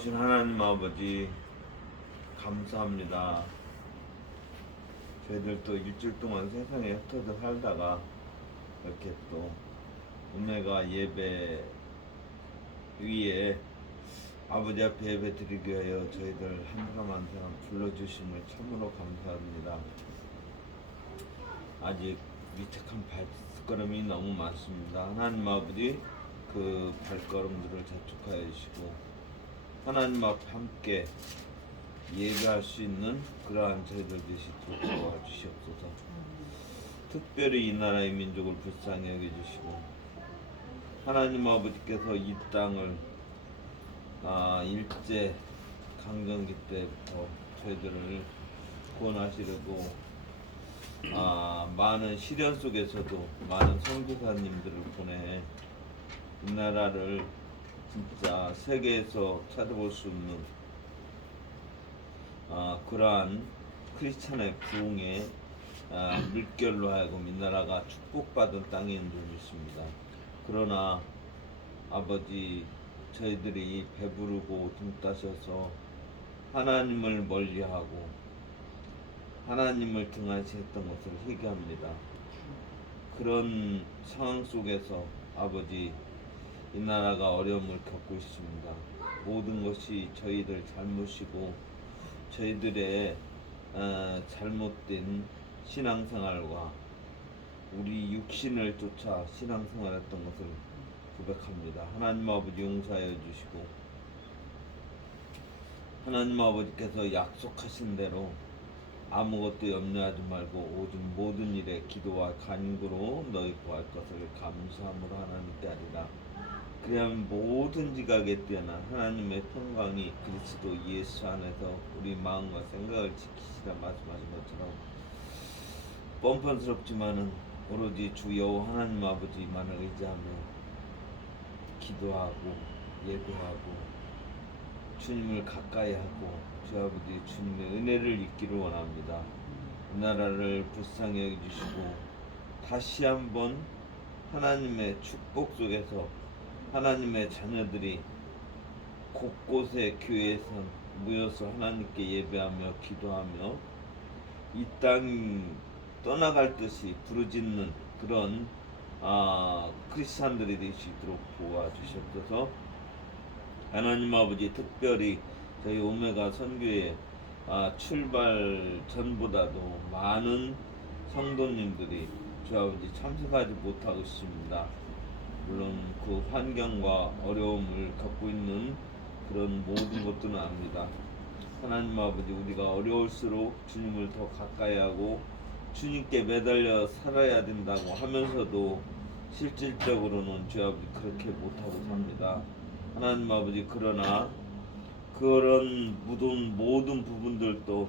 신 하나님 아버지 감사합니다. 저희들도 일주일 동안 세상에 흩어져 살다가 이렇게 또 오메가 예배 위에 아버지 앞에 예배 드리기 위하여 저희들 한 사람 한 사람 불러주심을 참으로 감사합니다. 아직 미착한 발걸음이 너무 많습니다. 하나님 아버지 그 발걸음들을 자축하여 주시고 하나님 앞에 함께 예배할 수 있는 그러한 저희들 되시도록 도와주시옵소서. 특별히 이 나라의 민족을 불쌍히 여겨주시고 하나님 아버지께서 이 땅을 일제 강점기 때부터 저희들을 구원하시려고 많은 시련 속에서도 많은 선교사님들을 보내 이 나라를 진짜 세계에서 찾아볼 수 없는 그러한 크리스찬의 부흥의 물결로 하여금 이 나라가 축복받은 땅인 줄 믿습니다. 그러나 아버지 저희들이 배부르고 등 따셔서 하나님을 멀리하고 하나님을 등한시 했던 것을 회개합니다. 그런 상황 속에서 아버지 이 나라가 어려움을 겪고 있습니다. 모든 것이 저희들 잘못이고 저희들의 잘못된 신앙생활과 우리 육신을 쫓아 신앙생활했던 것을 고백합니다. 하나님 아버지 용서하여 주시고 하나님 아버지께서 약속하신 대로 아무것도 염려하지 말고 오직 모든 일에 기도와 간구로 너희 구할 것을 감사함으로 하나님께 하리라. 그래야만 모든 지각에 뛰어난 하나님의 평강이 그리스도 예수 안에서 우리 마음과 생각을 지키시라 말씀하신 것처럼 뻔뻔스럽지만은 오로지 주 여호와 하나님 아버지만을 의지하며 기도하고 예배하고 주님을 가까이 하고 주 아버지 주님의 은혜를 잊기를 원합니다. 이 나라를 불쌍히 여겨주시고 다시 한번 하나님의 축복 속에서 하나님의 자녀들이 곳곳에 교회에서 모여서 하나님께 예배하며 기도하며 이 땅 떠나갈 듯이 부르짖는 그런 크리스찬들이 되시도록 도와주시옵소서. 하나님 아버지 특별히 저희 오메가 선교회 출발 전보다도 많은 성도님들이 주 아버지 참석하지 못하고 있습니다. 물론 그 환경과 어려움을 겪고 있는 그런 모든 것들은 압니다. 하나님 아버지 우리가 어려울수록 주님을 더 가까이 하고 주님께 매달려 살아야 된다고 하면서도 실질적으로는 주 아버지 그렇게 못하고 삽니다. 하나님 아버지 그러나 그런 모든 부분들도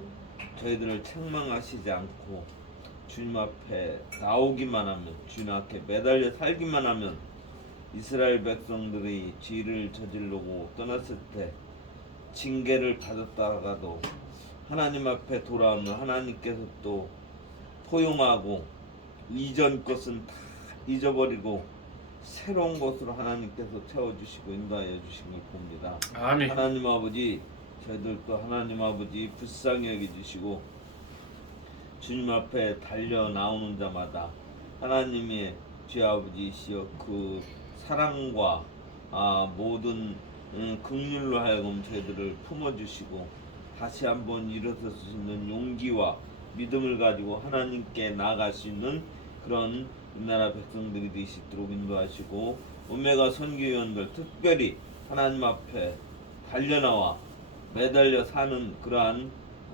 저희들을 책망하시지 않고 주님 앞에 나오기만 하면 주님 앞에 매달려 살기만 하면 이스라엘 백성들이 죄를 저지르고 떠났을 때 징계를 받았다가도 하나님 앞에 돌아오면 하나님께서 또 포용하고 이전 것은 다 잊어버리고 새로운 것으로 하나님께서 채워주시고 인도하여 주신 걸 봅니다. 아멘. 하나님 아버지 저희들도 하나님 아버지 불쌍히 여겨주시고 주님 앞에 달려 나오는 자마다 하나님의 주 아버지시여 그 사랑과 모든 긍휼로 하여금 저희들을 품어주시고 다시 한번 일어설 수 있는 용기와 믿음을 가지고 하나님께 나아갈 수 있는 그런 이 나라 백성들이 되시도록 인도하시고 오메가 선교위원들 특별히 하나님 앞에 달려나와 매달려 사는 그러한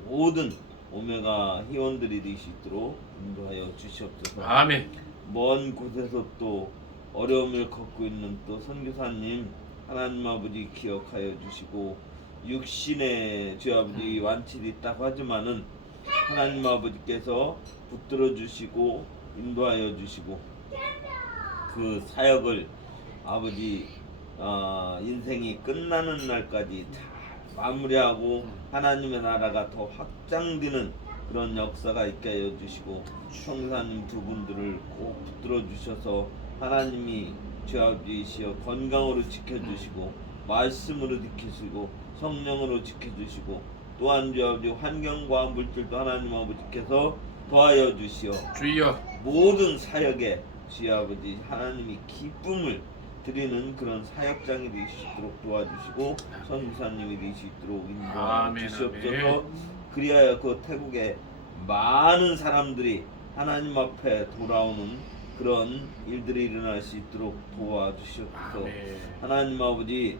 모든 오메가 회원들이 되시도록 인도하여 주시옵소서. 아멘. 먼 곳에서 또 어려움을 겪고 있는 또 선교사님 하나님 아버지 기억하여 주시고 육신의 주 아버지 완치이 있다고 하지만은 하나님 아버지께서 붙들어 주시고 인도하여 주시고 그 사역을 아버지 인생이 끝나는 날까지 잘 마무리하고 하나님의 나라가 더 확장되는 그런 역사가 있게 하여 주시고 성사님 두 분들을 꼭 붙들어 주셔서 하나님이 주 아버지시여 건강으로 지켜주시고 말씀으로 지키시고 성령으로 지켜주시고 또한 주 아버지 환경과 물질도 하나님 아버지께서 도하여 주시어 주여 모든 사역에 주 아버지 하나님이 기쁨을 드리는 그런 사역장이 되실 수 있도록 도와주시고 선교사님이 되실 수 있도록 인도하여 주시옵소서. 그리하여 그 태국에 많은 사람들이 하나님 앞에 돌아오는 그런 일들이 일어날 수 있도록 도와주시옵소서. 하나님 아버지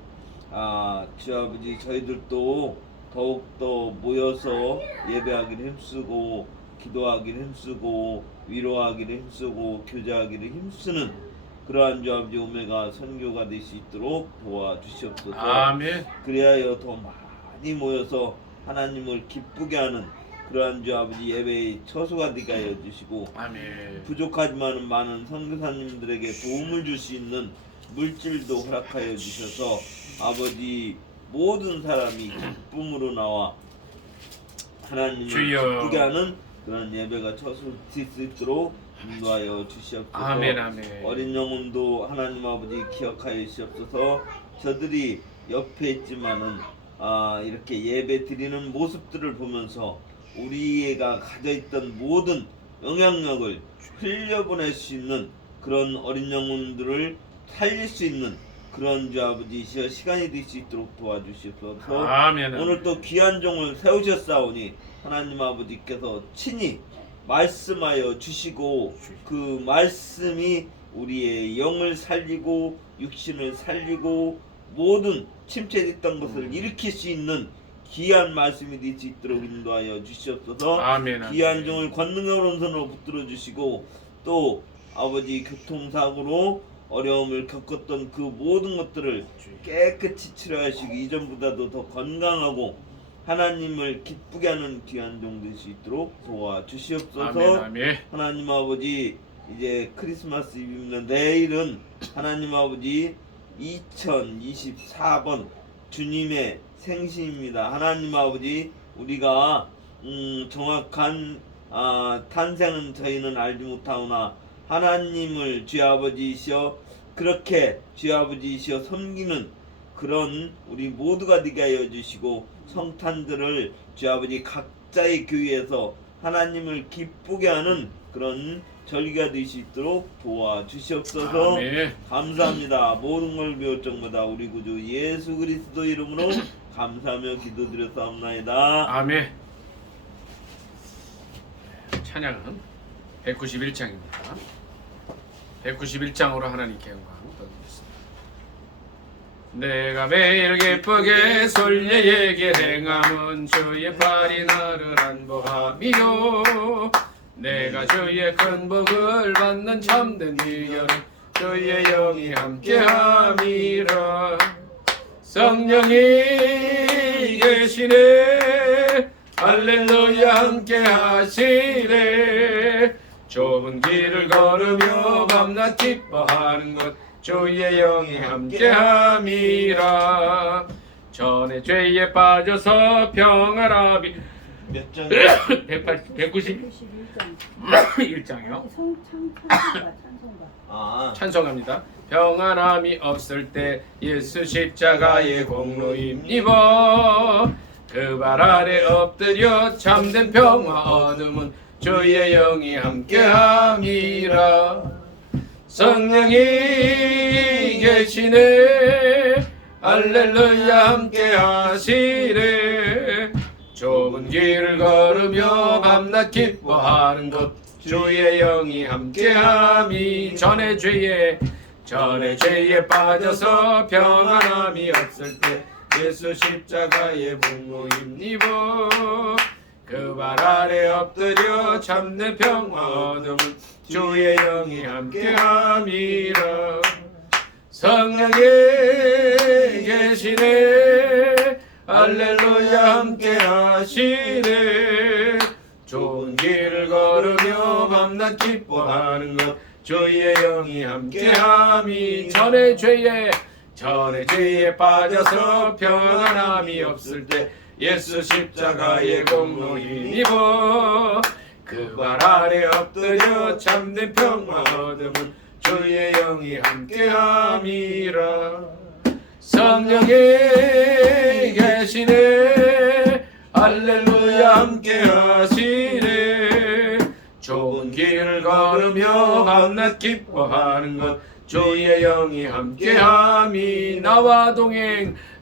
주 아버지 저희들도 더욱더 모여서 예배하기를 힘쓰고 기도하기를 힘쓰고 위로하기를 힘쓰고 교제하기를 힘쓰는 그러한 주 아버지 오메가 선교가 될 수 있도록 도와주시옵소서. 아멘. 그리하여 더 많이 모여서 하나님을 기쁘게 하는 그러한 주 아버지 예배의 처소가 되게 하여 주시고 아멘. 부족하지만 많은 선교사님들에게 도움을 줄 수 있는 물질도 허락하여 주셔서 아버지 모든 사람이 기쁨으로 나와 하나님을 주여. 기쁘게 하는 그런 예배가 처소될 수 있도록 인도하여 주시옵소서. 아멘 아멘. 어린 영혼도 하나님 아버지 기억하여 주시옵소서. 저들이 옆에 있지만은 이렇게 예배 드리는 모습들을 보면서 우리가 가져 있던 모든 영향력을 흘려보낼 수 있는 그런 어린 영혼들을 살릴 수 있는 그런 주 아버지시여 시간이 될 수 있도록 도와주시옵소서. 아멘. 오늘 또 귀한 종을 세우셨사오니 하나님 아버지께서 친히 말씀하여 주시고 그 말씀이 우리의 영을 살리고 육신을 살리고 모든 침체됐던 것을 일으킬 수 있는 귀한 말씀이 될 수 있도록 인도하여 주시옵소서. 아멘. 귀한 종을 권능의 오른손으로 붙들어 주시고 또 아버지 교통사고로 어려움을 겪었던 그 모든 것들을 깨끗이 치료하시고 이전보다도 더 건강하고 하나님을 기쁘게 하는 귀한 종 될 수 있도록 도와주시옵소서. 아멘, 아멘. 하나님 아버지 이제 크리스마스 이브입니다. 내일은 하나님 아버지 2024번 주님의 생신입니다. 하나님 아버지 우리가 정확한 탄생은 저희는 알지 못하오나 하나님을 주 아버지이시여 그렇게 주 아버지이시여 섬기는 그런 우리 모두가 되게 하여 주시고 성탄들을 주 아버지 각자의 교회에서 하나님을 기쁘게 하는 그런 절기가 될 수 있도록 도와주시옵소서. 아멘. 감사합니다. 모든 걸 배울정마다 우리 구주 예수 그리스도 이름으로 감사하며 기도드렸사옵나이다. 아멘. 찬양은 191장입니다. 191장으로 하나님께 영광 돌리겠습니다. 내가 매일 기쁘게 솔례에게 행함은 주의 팔이 나를 안보함이요 내가 주의 큰 복을 받는 참된 비결은 주의 영이 함께함이라. 성령이 계시네 할렐루야 함께하시네. 좁은 길을 걸으며 밤낮 기뻐하는 것 주의 영이 함께함이라. 전에 죄에 빠져서 평안함이 몇 장? 191장이요. 찬송합니다. 평안함이 없을 때 예수 십자가의 공로임 입어 그 발 아래 엎드려 참된 평화 얻음은 주의 영이 함께함이라. 성령이 계시네 할렐루야 함께하시네. 좁은 길을 걸으며 밤낮 기뻐하는 것 주의 영이 함께함이. 전에 죄에 빠져서 평안함이 없을 때 예수 십자가의 공로 힘입어 그 발 아래 엎드려 참된 평화 얻음은 주의 영이 함께함이라. 성령이 계시네 할렐루야 함께하시네. 좋은 길을 걸으며 밤낮 기뻐하는 것 주의 영이 함께함이. 전에 죄에 빠져서 평안함이 없을 때 예수 십자가의 공로 힘입어 그 발 아래 엎드려 참된 평화 얻음은 주의 영이 함께함이라. 성령이 계시네 할렐루야 함께 하시네 좁은 길을 걸으며 밤낮 기뻐하는 것 주의 영이 함께함이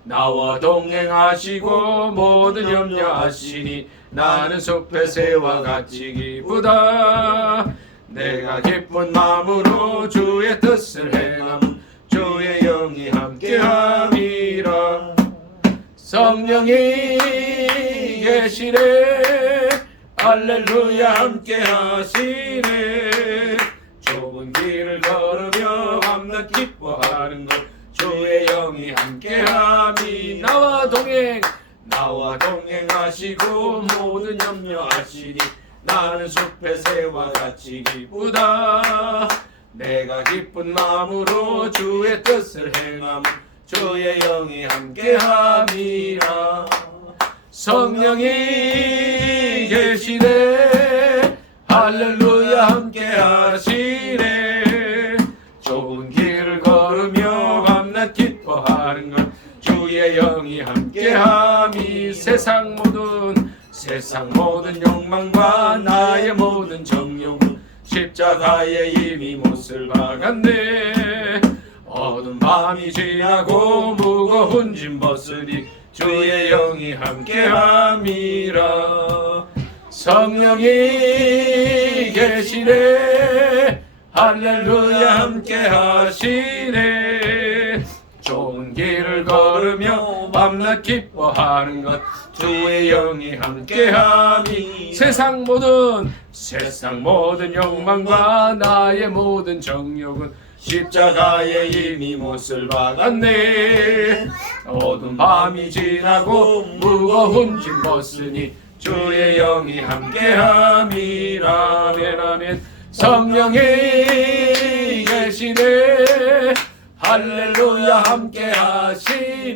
나와 동행하시고 모든 염려하시니 나는 숲의 새와 같이 기쁘다 내가 기쁜 마음으로 주의 뜻을 행함 주의 영이 함께함이라 성령이 계시네 할렐루야 함께 하시네 좁은 길을 걸으며 밤낮 기뻐하는 것 주의 영이 함께함이 나와 동행하시고 모든 염려하시니 나는 숲의 새와 같이 기쁘다 내가 기쁜 마음으로 주의 뜻을 행함 주의 영이 함께함이라 성령이 계시네 할렐루야 함께 하시네 좁은 길을 걸으며 밤낮 기뻐하는 것 주의 영이 함께함이 세상 모든 욕망과 나의 모든 정욕은 십자가에 이미 못을 박았네 어두운 밤이 지나고 무거운 짐 벗으니 주의 영이 함께함이라 성령이 계시네 할렐루야 함께 하시네 좋은 길을 걸으며 밤낮 기뻐하는 것 주의 영이 함께함이 세상 모든 욕망과 나의 모든 정욕은 십자가에 이미 못을 박았네 어두운 밤이 지나고 무거운 짐 벗으니 주의 영이 함께함이라 아멘 성령이 계시네 할렐루야 함께 하시네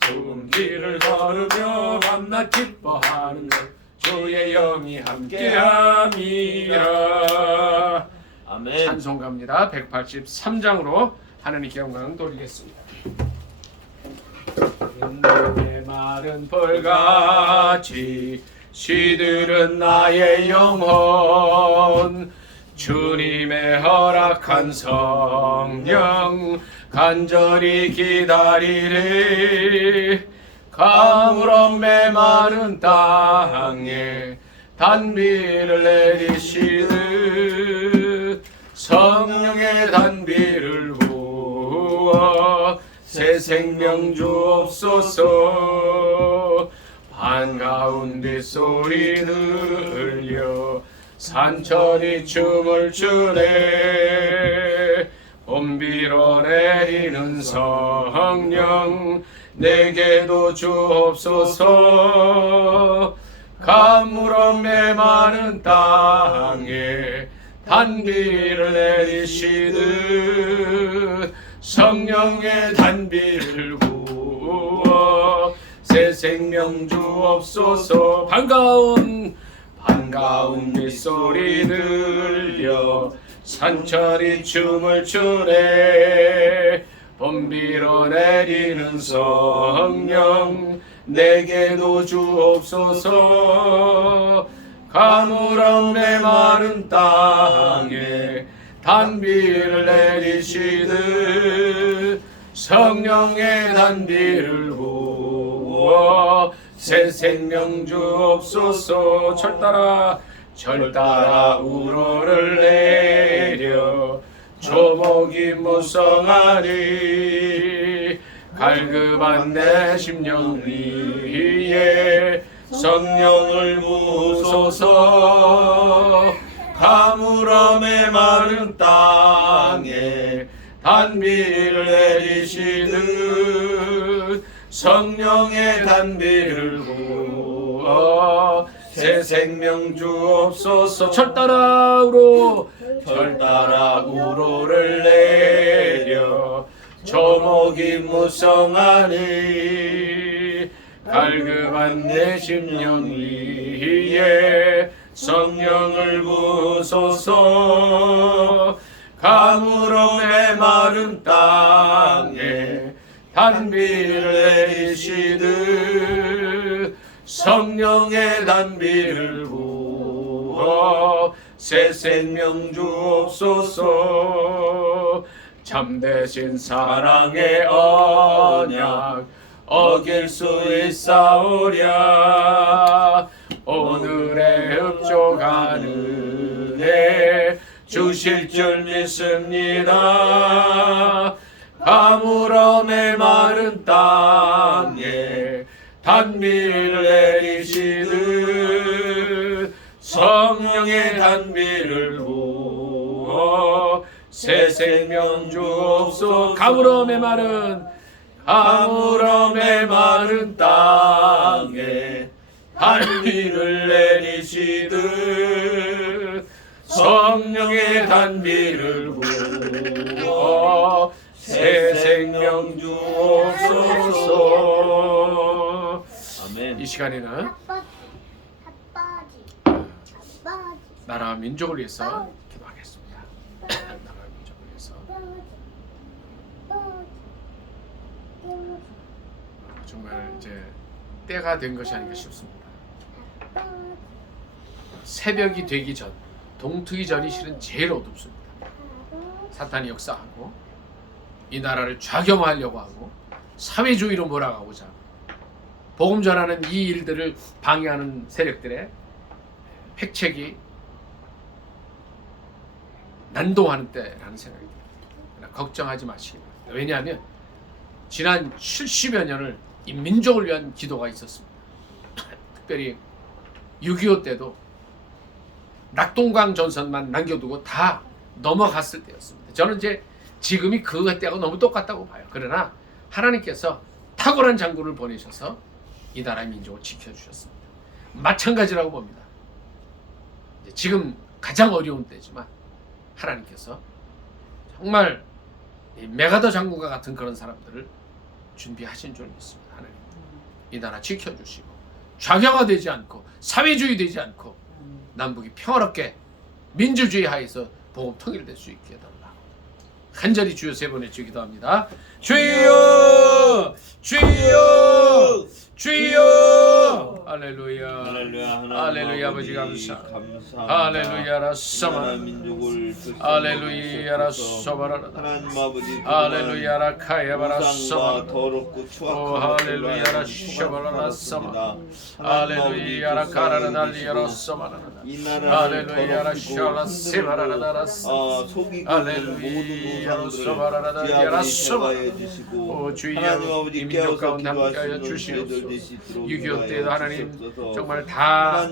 좋은 길을 걸으며 밤낮 기뻐하는 것 주의 영이 함께함이라 아멘. 찬송가입니다. 183장으로 하나님께 영광 돌리겠습니다. 내 마른 벌같이 시들은 나의 영혼 주님의 허락한 성령 간절히 기다리리 가물어 메마른 땅에 단비를 내리시듯 성령의 단비를 부어 새 생명 주옵소서 반가운 빗소리 들려 산천이 춤을 추네 봄비로 내리는 성령 내게도 주옵소서 가물어 메마른 땅에 단비를 내리시듯 성령의 단비를 부어 새 생명 주옵소서 반가운 빗소리 들려 산천이 춤을 추네 봄비로 내리는 성령 내게도 주옵소서 가물어 메마른 땅에 단비를 내리시듯 성령의 단비를 부어 새 생명 주옵소서 철 따라 우러를 내려 조목이 무성하리 갈급한 내 심령 위에 성령을 부소서 가물어 메마른 땅에 단비를 내리시듯 성령의 단비를 부어 새 생명 주옵소서 철 따라 우로를 내려 조목이 무성하니 갈급한 내 심령 위에 성령을 부소서 가물어 메마른 땅에 단비를 내리시듯 성령의 단비를 부어 새 생명 주옵소서. 참되신 사랑의 언약 어길 수 있사오랴. 오늘의 흡족하는 애 주실 줄 믿습니다. 가물음의 마른 땅에 단비를 내리시듯 성령의 단비를 부어 새 생명 주옵소서. 가물음의 마른 땅에 단비를 내리시듯 성령의 단비를 부어 새 생명 주옵소서. 아멘. 이 시간에는 나라와 민족을 위해서 기도하겠습니다. 나라와 민족을 위해서 정말 이제 때가 된 것이 아닌가 싶습니다. 새벽이 되기 전, 동트기 전이 실은 제일 어둡습니다. 사탄이 역사하고 이 나라를 좌경화하려고 하고 사회주의로 몰아가고자 복음 전하는 이 일들을 방해하는 세력들의 획책이 난동하는 때라는 생각이 듭니다. 걱정하지 마시기 바랍니다. 왜냐하면 지난 70여 년을 이 민족을 위한 기도가 있었습니다. 특별히 6.25 때도 낙동강 전선만 남겨두고 다 넘어갔을 때였습니다. 저는 이제 지금이 그 때하고 너무 똑같다고 봐요. 그러나 하나님께서 탁월한 장군을 보내셔서 이 나라의 민족을 지켜주셨습니다. 마찬가지라고 봅니다. 지금 가장 어려운 때지만 하나님께서 정말 메가더 장군과 같은 그런 사람들을 준비하신 줄 믿습니다. 하나님 이 나라 지켜주시고 좌경화되지 않고 사회주의 되지 않고 남북이 평화롭게 민주주의 하에서 복음 통일될 수 있게 해달라. 간절히 주여 세 번에 기도합니다. 주여 주여 주여. 할렐루야 할렐루야. 아버지 감사합니다. 할렐루야 라사마 할렐루야 라소바라다 하나님 아버지 할렐루야 라카야바라 사마 더럽고 추악한 할렐루야 라쇼바라 라사마 할렐루야 라카라라 달리야 라사마라다 이 나라를 할렐루야 라쇼라 세바라라다 라사 속이고 할렐루야 모든 소바라라다 사람들을 야라 주의 소바. 아버지 해주시고 오 주여 하나님 아버지 이 민족 깨어서 가운데 함께하여 기도하시는 주시옵소서. 저희들 되시도록 6.25 때도 하나님 주시옵소서. 정말 다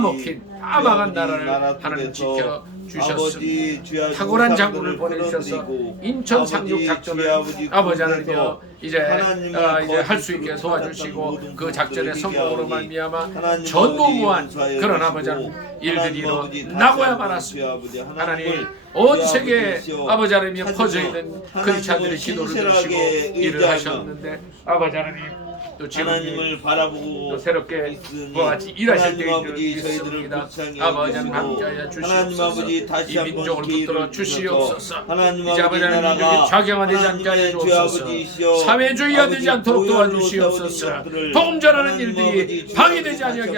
먹힌 다 망한 나라를 하나님 지켜 주셨습니다. 탁월한 장군을 보내주셔서 인천 상륙 작전을 아버지 하나님여 이제 할 수 있게 도와주시고 그 작전의 성공으로 말미암아 전무후무한 그런 아버지 하나님 일들이 일어나고야 말았습니다. 하나님 온 세계에 아버지 하나님이 퍼져있는 크리스찬들의 기도를 들으시고 일을 하셨는데 아버지 하나님 또 지금 하나님을 바라보고 또 새롭게 그와 같이 일하실 때인 줄 믿습니다. 아버지 하나님 함께하여 주시옵소서. 이 민족을 붙들어 주시옵소서. 이제 아버지 하나님 민족이 좌경화되지 않게 하여 주옵소서. 사회주의화 되지 않도록 도와주시옵소서. 복음 전하는 일들이 방해되지 않게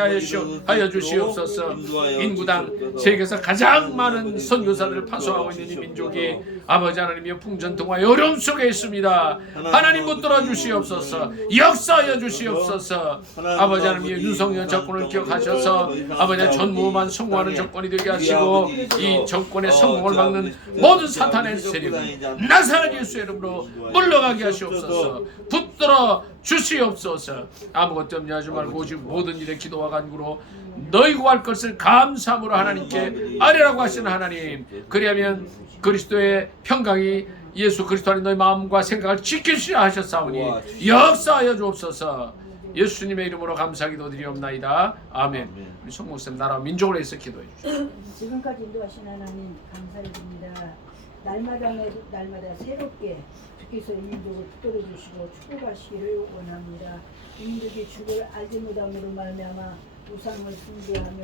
하여 주시옵소서. 인구당 세계에서 가장 많은 선교사들을 파송하고 있는 이 민족이 아버지 하나님의 풍전통화의 어려움 속에 있습니다. 하나님 붙들어 주시옵소서. 역사하여 주시옵소서. 아버지 하나님의 윤석열 정권을 기억하셔서 아버지 전무후무한 성공하는 정권이 되게 하시고 이 정권의 성공을 막는 모든 사탄의 세력을 나사렛 예수의 이름으로 물러가게 하시옵소서. 붙들어 주시옵소서. 아무것도 염려하지 말고 오직 모든 일에 기도와 간구로 너희 구할 것을 감사함으로 하나님께 아뢰라고 하시는 하나님, 그리하면 그리스도의 평강이 예수 그리스도 안에 너희 마음과 생각을 지키시라 하셨사오니 역사하여 주옵소서. 예수님의 이름으로 감사기도 드리옵나이다. 아멘. 우리 성목쌤 나라 민족을 위해서 기도해 주시죠. 지금까지 인도하신 하나님 감사드립니다. 날마다 새롭게 주께서 이 민족을 붙들어 주시고 축복하시기를 원합니다. 이 민족이 주를 알지 못함으로 말미암아 우상을 숭배하며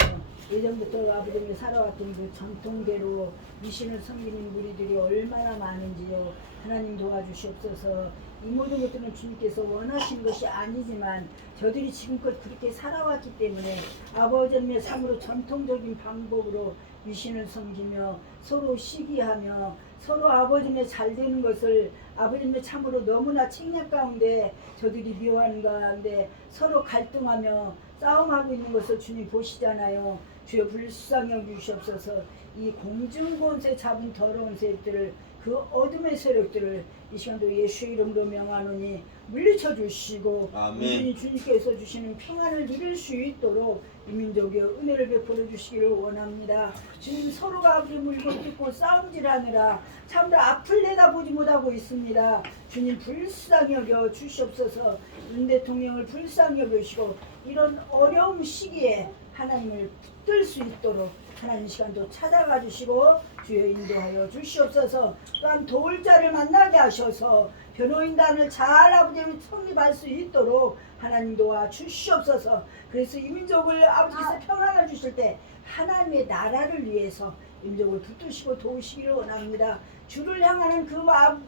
예전부터 아버지님이 살아왔던 그 전통대로 이 신을 섬기는 무리들이 얼마나 많은지요. 하나님 도와주시옵소서. 이 모든 것들은 주님께서 원하신 것이 아니지만 저들이 지금껏 그렇게 살아왔기 때문에 아버지 하나님의 삶으로 전통적인 방법으로 미신을 섬기며 서로 시기하며 서로 아버지의 잘 되는 것을 아버지의 참으로 너무나 책략 가운데 저들이 미워하는 가운데 서로 갈등하며 싸움하고 있는 것을 주님 보시잖아요. 주여 불쌍히 여기시옵소서. 이 공중권세 잡은 더러운 세력들을 그 어둠의 세력들을 이 시간도 예수의 이름으로 명하노니 물리쳐 주시고 우리 주님께서 주시는 평안을 누릴 수 있도록 이 민족에 은혜를 베풀어 주시기를 원합니다. 주님 서로가 아버지 물고 뜯고 싸움질하느라 참으로 앞을 내다보지 못하고 있습니다. 주님 불쌍히 여겨 주시옵소서. 윤 대통령을 불쌍히 여겨주시고 이런 어려운 시기에 하나님을 붙들 수 있도록 하나님 시간도 찾아가 주시고 주여 인도하여 주시옵소서. 또한 도울 자를 만나게 하셔서 변호인단을 잘 아버지를 성립할 수 있도록 하나님 도와 주시옵소서. 그래서 이 민족을 아버지께서 평안을 주실 때 하나님의 나라를 위해서 이 민족을 붙드시고 도우시기를 원합니다. 주를 향하는 그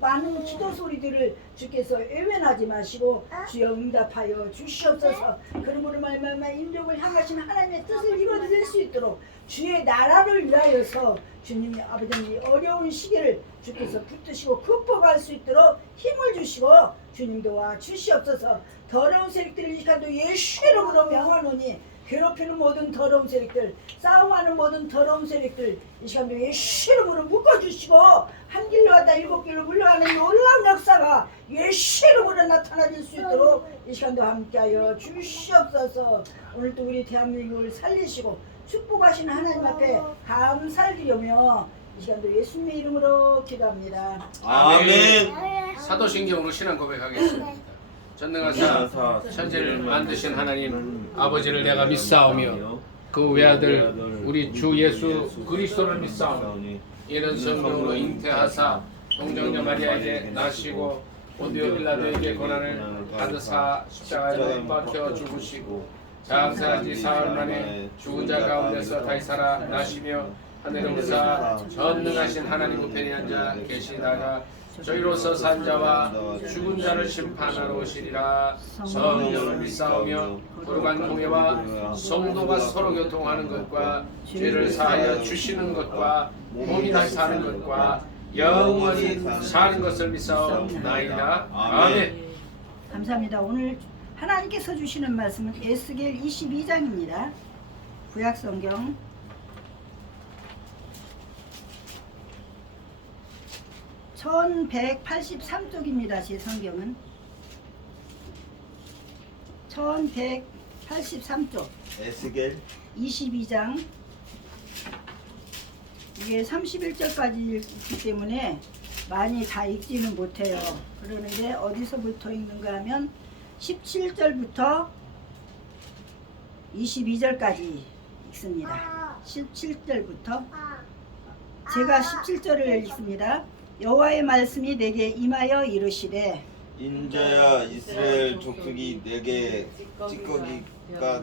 많은 기도 소리들을 주께서 외면하지 마시고 주여 응답하여 주시옵소서. 그러므로 말미암아 인족을 향하신 하나님의 뜻을 이루어질 수 있도록 주의 나라를 위하여서 주님이 아버지 어려운 시기를 주께서 붙드시고 극복할 수 있도록 힘을 주시고 주님 도와 주시옵소서. 더러운 세력들을 이 시간도 예수의 이름으로 명하노니 괴롭히는 모든 더러운 세력들, 싸움하는 모든 더러운 세력들 이 시간도 예수의 이름으로 묶어주시고 한 길로 가다 일곱 길로 물러가는 놀라운 역사가 예수의 이름으로 나타나질 수 있도록 이 시간도 함께하여 주시옵소서. 오늘도 우리 대한민국을 살리시고 축복하시는 하나님 앞에 감사를 드리며 이 시간도 예수님의 이름으로 기도합니다. 아멘. 사도신경으로 신앙 고백하겠습니다. 전능하사 천지를 만드신 하나님 아버지를 내가 믿사오며 그 외아들 우리 주 예수 그리스도를 믿사오며 이는 성령으로 잉태하사 동정녀 마리아에게 나시고 본디오 빌라도에게 고난을 받으사 십자가에 못 박혀 죽으시고 장사지 사흘 만에 죽은 자 가운데서 다시 살아 나시며 하늘에 오르사 전능하신 하나님 우편에 앉아 계시다가 저희로서 산 자와 죽은 자를 심판하러 오시리라. 성령을 믿사오며 거룩한 공예와 성도가 서로 교통하는 것과 죄를 사하여 주시는 것과 몸이 다시 사는 것과 영원히 사는 것을 믿사옵나이다. 아멘. 감사합니다. 오늘 하나님께서 주시는 말씀은 에스겔 22장입니다. 구약성경 1183쪽입니다. 제 성경은 1183쪽 에스겔 22장 이게 31절까지 읽기 때문에 많이 다 읽지는 못해요. 그러는데 어디서부터 읽는가 하면 17절부터 22절까지 읽습니다. 17절부터 제가 17절을 읽습니다. 여호와의 말씀이 내게 임하여 이르시되 인자야 이스라엘 족속이 내게 찌꺼기가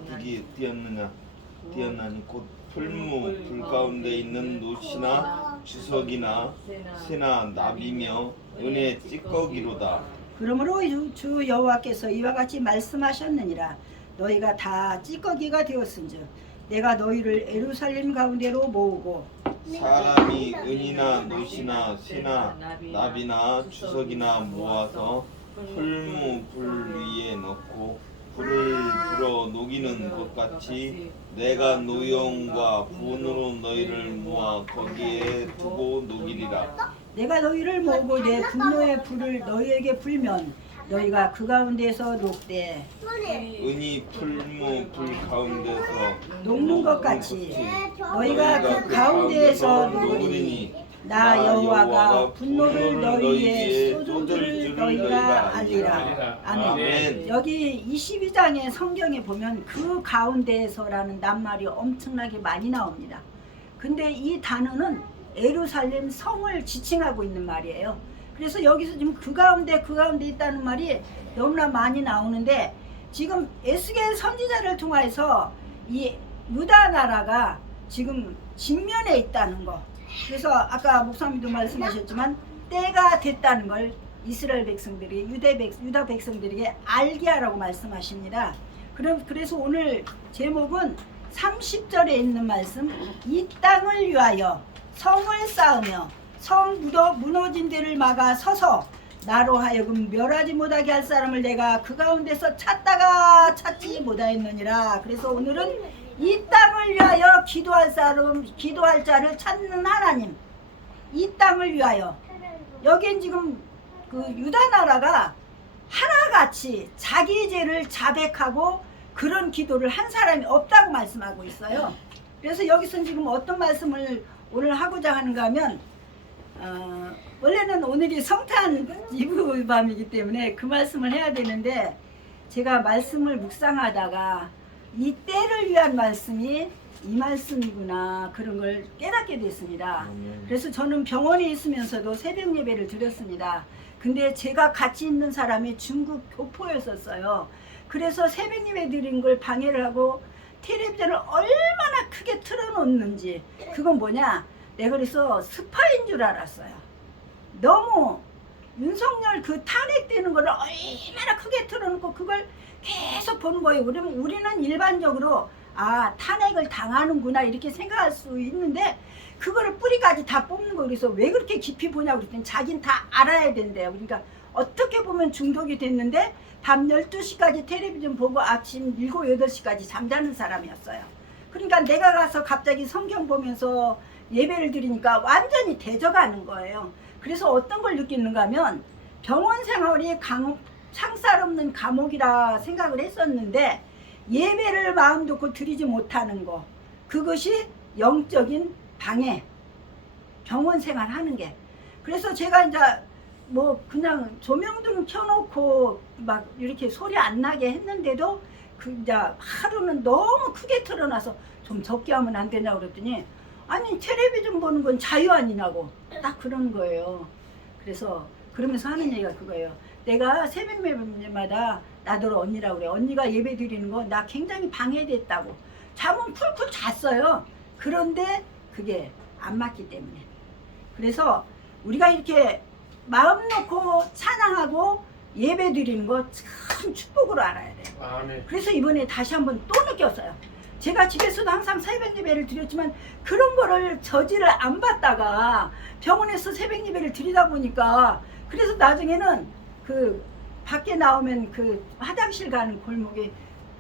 되었나니 곧 풀무 불 가운데 있는 노시나 주석이나 새나 나비며 은혜 찌꺼기로다. 그러므로 주 여호와께서 이와 같이 말씀하셨느니라. 너희가 다 찌꺼기가 되었은즉 내가 너희를 예루살렘 가운데로 모으고 사람이 은이나 노시나 새나 나비나 주석이나 모아서 풀무 불 위에 넣고 불을 불어 녹이는 것 같이 내가 노염과 분으로 너희를 모아 거기에 두고 녹이리라. 내가 너희를 모으고 내 분노의 불을 너희에게 불면 너희가 그 가운데서 녹되 은이 풀무 불 가운데서 녹는 것 같이 너희가 그 가운데에서 녹으리니 나 여호와가 분노를 너희에 쏟을 너희가 알리라. 아멘. 여기 22장의 성경에 보면 그 가운데에서라는 낱말이 엄청나게 많이 나옵니다. 근데 이 단어는 예루살렘 성을 지칭하고 있는 말이에요. 그래서 여기서 지금 그 가운데 있다는 말이 너무나 많이 나오는데 지금 에스겔 선지자를 통해서 이 유다 나라가 지금 직면에 있다는 거. 그래서 아까 목사님도 말씀하셨지만 때가 됐다는 걸 이스라엘 백성들이 유다 백성들에게 알게 하라고 말씀하십니다. 그래서 오늘 제목은 30절에 있는 말씀, 이 땅을 위하여 성을 쌓으며 성 무너진 데를 막아 서서 나로 하여금 멸하지 못하게 할 사람을 내가 그 가운데서 찾다가 찾지 못하였느니라. 그래서 오늘은 이 땅을 위하여 기도할 자를 찾는 하나님, 이 땅을 위하여. 여긴 지금 그 유다 나라가 하나같이 자기 죄를 자백하고 그런 기도를 한 사람이 없다고 말씀하고 있어요. 그래서 여기서 지금 어떤 말씀을 오늘 하고자 하는가 하면, 원래는 오늘이 성탄 이브 밤이기 때문에 그 말씀을 해야 되는데, 제가 말씀을 묵상하다가 이 때를 위한 말씀이 이 말씀이구나, 그런 걸 깨닫게 됐습니다. 그래서 저는 병원에 있으면서도 새벽 예배를 드렸습니다. 근데 제가 같이 있는 사람이 중국 교포였었어요. 그래서 새벽 예배 드린 걸 방해를 하고 텔레비전을 얼마나 크게 틀어놓는지, 그건 뭐냐, 내가 그래서 스파인 줄 알았어요. 너무 윤석열 그 탄핵되는 거를 얼마나 크게 틀어놓고 그걸 계속 보는 거예요. 그러면 우리는 일반적으로 탄핵을 당하는구나 이렇게 생각할 수 있는데, 그거를 뿌리까지 다 뽑는 거. 그래서 왜 그렇게 깊이 보냐고 그랬더니 자기는 다 알아야 된대요. 그러니까 어떻게 보면 중독이 됐는데 밤 12시까지 텔레비전 보고 아침 7, 8시까지 잠자는 사람이었어요. 그러니까 내가 가서 갑자기 성경 보면서 예배를 드리니까 완전히 대적하는 거예요. 그래서 어떤 걸 느끼는가 하면 병원 생활이 창살 없는 감옥이라 생각을 했었는데, 예배를 마음 놓고 드리지 못하는 거, 그것이 영적인 방해, 병원 생활 하는 게. 그래서 제가 이제 뭐 그냥 조명등 켜놓고 막 이렇게 소리 안 나게 했는데도 이제 하루는 너무 크게 틀어놔서 좀 적게 하면 안 되냐고 그랬더니, 아니 텔레비전 보는 건 자유 아니냐고 딱 그런 거예요. 그래서 그러면서 하는 얘기가 그거예요. 내가 새벽 예배마다 나더러 언니라고 그래. 언니가 예배 드리는 거 나 굉장히 방해됐다고. 잠은 쿨쿨 잤어요. 그런데 그게 안 맞기 때문에. 그래서 우리가 이렇게 마음 놓고 찬양하고 예배 드리는 거 참 축복으로 알아야 돼요. 그래서 이번에 다시 한번 또 느꼈어요. 제가 집에서도 항상 새벽 예배를 드렸지만 그런 거를 저지를 안 받다가 병원에서 새벽 예배를 드리다 보니까, 그래서 나중에는 그 밖에 나오면 그 화장실 가는 골목이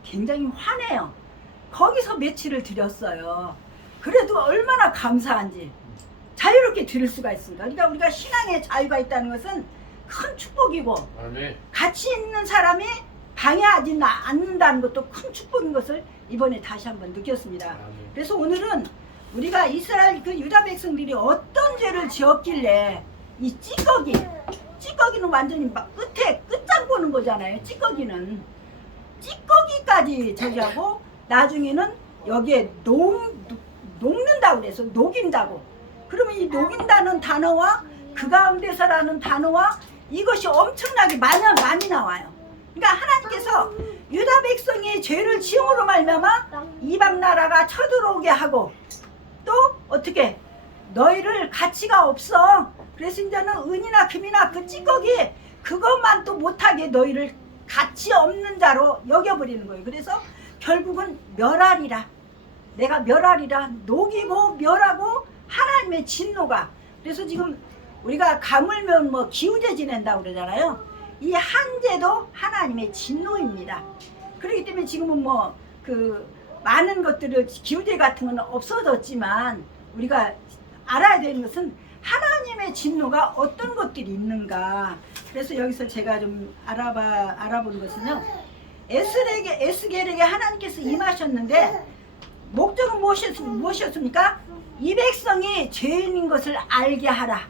굉장히 환해요. 거기서 며칠을 드렸어요. 그래도 얼마나 감사한지, 자유롭게 드릴 수가 있습니다. 그러니까 우리가 신앙에 자유가 있다는 것은 큰 축복이고, 같이 있는 사람이 방해하지 않는다는 것도 큰 축복인 것을 이번에 다시 한번 느꼈습니다. 그래서 오늘은 우리가 이스라엘 그 유다 백성들이 어떤 죄를 지었길래 이 찌꺼기는 완전히 막 끝장 보는 거잖아요. 찌꺼기까지 저기하고 나중에는 여기에 녹는다고 그래서 녹인다고. 그러면 이 녹인다는 단어와 그 가운데서라는 단어와 이것이 엄청나게 많이 나와요. 그러니까 하나님께서 유다 백성의 죄를 지음으로 말미암아 이방 나라가 쳐들어오게 하고, 또 어떻게 너희를 가치가 없어. 그래서 이제는 은이나 금이나 그 찌꺼기 그것만 또 못하게 너희를 가치 없는 자로 여겨버리는 거예요. 그래서 결국은 멸하리라. 내가 멸하리라. 녹이고 멸하고 하나님의 진노가. 그래서 지금 우리가 가물면 뭐 기우제 지낸다고 그러잖아요. 이 한제도 하나님의 진노입니다. 그렇기 때문에 지금은 뭐 그 많은 것들을 기우제 같은 건 없어졌지만, 우리가 알아야 되는 것은 하나님의 진노가 어떤 것들이 있는가. 그래서 여기서 제가 좀 알아본 것은요, 에스겔에게 하나님께서 임하셨는데 목적은 무엇이었습니까? 이 백성이 죄인인 것을 알게 하라.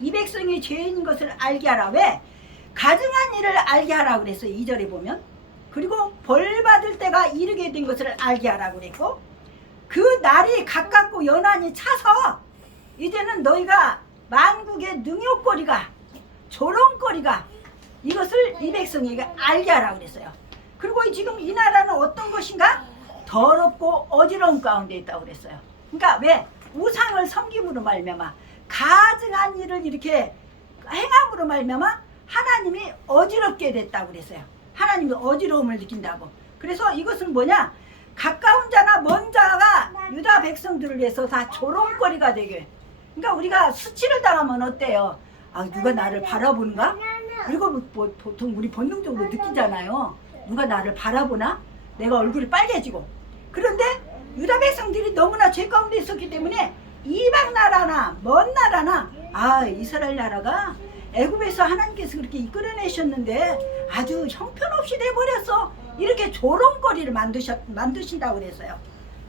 이 백성이 죄인인 것을 알게 하라. 왜? 가증한 일을 알게 하라고 그랬어요. 2절에 보면. 그리고 벌 받을 때가 이르게 된 것을 알게 하라고 그랬고, 그 날이 가깝고 연한이 차서 이제는 너희가 만국의 능욕거리가, 조롱거리가, 이것을 이 백성에게 알게 하라고 그랬어요. 그리고 지금 이 나라는 어떤 것인가? 더럽고 어지러운 가운데 있다고 그랬어요. 그러니까 왜? 우상을 섬김으로 말미암아 가증한 일을 이렇게 행함으로 말미암아 하나님이 어지럽게 됐다고 그랬어요. 하나님이 어지러움을 느낀다고. 그래서 이것은 뭐냐? 가까운 자나 먼 자가 유다 백성들을 위해서 다 조롱거리가 되게. 그러니까 우리가 수치를 당하면 어때요? 아, 누가 나를 바라보는가? 이거 뭐 보통 우리 본능적으로 느끼잖아요. 누가 나를 바라보나? 내가 얼굴이 빨개지고. 그런데 유다 백성들이 너무나 죄 가운데 있었기 때문에 이방 나라나 먼 나라나 아, 이스라엘 나라가 애굽에서 하나님께서 그렇게 이끌어내셨는데 아주 형편없이 돼버렸어. 이렇게 조롱거리를 만드신다고 그랬어요.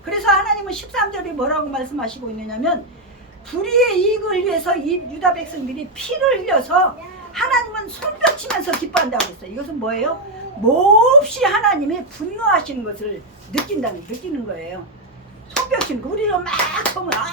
그래서 하나님은 13절에 뭐라고 말씀하시고 있느냐면 불의의 이익을 위해서 이 유다 백성들이 피를 흘려서 하나님은 손뼉치면서 기뻐한다고 했어요. 이것은 뭐예요? 몹시 하나님이 분노하시는 것을 느끼는 거예요. 손뼉치는 거. 우리가 막 보면 아,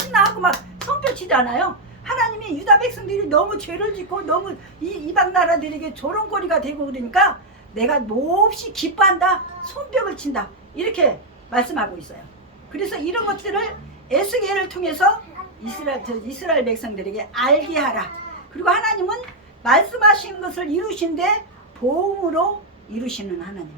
신나 하고 막 손뼉치잖아요. 하나님이 유다 백성들이 너무 죄를 짓고 너무 이방 나라들에게 조롱거리가 되고 그러니까 내가 몹시 기뻐한다, 손뼉을 친다, 이렇게 말씀하고 있어요. 그래서 이런 것들을 에스겔을 통해서 이스라엘 백성들에게 알게 하라. 그리고 하나님은 말씀하신 것을 이루신데 보응으로 이루시는 하나님.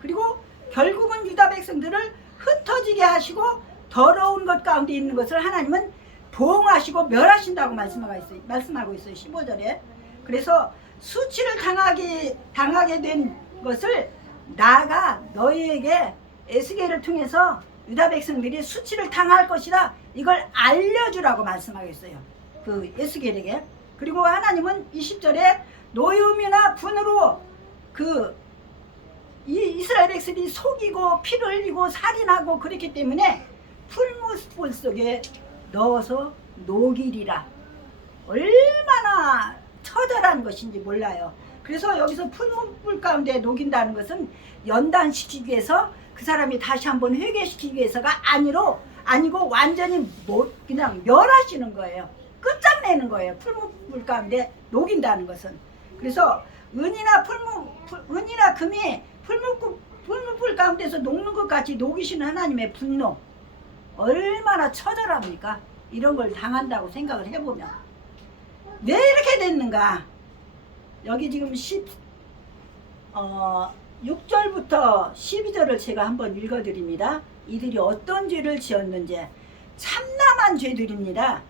그리고 결국은 유다 백성들을 흩어지게 하시고 더러운 것 가운데 있는 것을 하나님은 보응하시고 멸하신다고 말씀하고 있어요. 15절에. 그래서 수치를 당하게 된 것을 나가 너희에게 에스겔을 통해서 유다 백성들이 수치를 당할 것이다. 이걸 알려주라고 말씀하겠어요. 그 에스겔에게. 그리고 하나님은 20절에 노여움이나 분으로 이 이스라엘 백성이 속이고 피를 흘리고 살인하고 그랬기 때문에 풀무불 속에 넣어서 녹이리라. 얼마나 처절한 것인지 몰라요. 그래서 여기서 풀무불 가운데 녹인다는 것은 연단시키기 위해서 그 사람이 다시 한번 회개시키기 위해서가 아니고 완전히 그냥 멸하시는 거예요. 끝장내는 거예요. 풀무불 가운데 녹인다는 것은. 그래서 은이나 금이 풀무불 가운데서 녹는 것 같이 녹이시는 하나님의 분노, 얼마나 처절합니까? 이런 걸 당한다고 생각을 해보면 왜 이렇게 됐는가? 여기 지금 6절부터 12절을 제가 한번 읽어드립니다. 이들이 어떤 죄를 지었는지 참남한 죄들입니다.